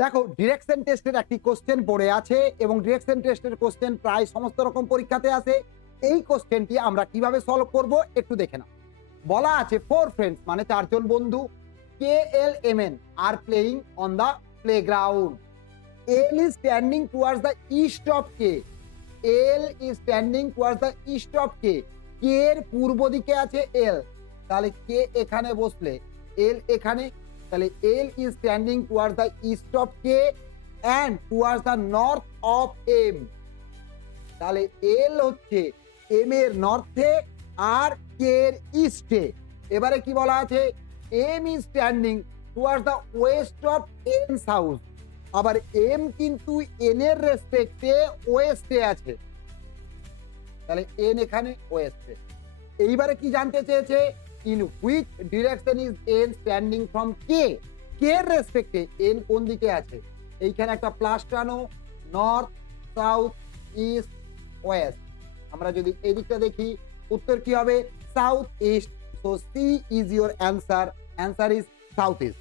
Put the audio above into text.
দেখো ডিরেকশন টেস্টের একটি কোশ্চেন পড়ে আছে এবং ডিরেকশন টেস্টের কোশ্চেন প্রায় সমস্ত রকম পরীক্ষাতে আসে। এই কোশ্চেনটি আমরা কিভাবে সলভ করব একটু দেখে নাও। বলা আছে ফোর ফ্রেন্ডস মানে চারজন বন্ধু K L M N are playing on the playground. L is standing towards the east of K. L is standing towards the east of K. K এর পূর্ব দিকে আছে এল, তাহলে কে এখানে বসলে এল এখানে, তাহলে L is standing towards the east of K and towards the north of M. তাহলে এল হচ্ছে এম এর নর্থে আর কে এর ইস্টে। এবারে কি বলা আছে, M is standing towards the west of N south. আবার এম কিন্তু এন এর রেসপেক্টে ওয়েস্টে আছে, তাহলে এন এখানে ওয়েস্টে। এইবারে কি জানতে চেয়েছে, in which direction is N standing from K. K এর রেসপেক্টে এন কোন দিকে আছে, এইখানে একটা প্লাস টানো, নর্থ সাউথ ইস্ট ওয়েস্ট। আমরা যদি এই দিকটা দেখি উত্তর কি হবে, south east. So C is your answer, answer is south east.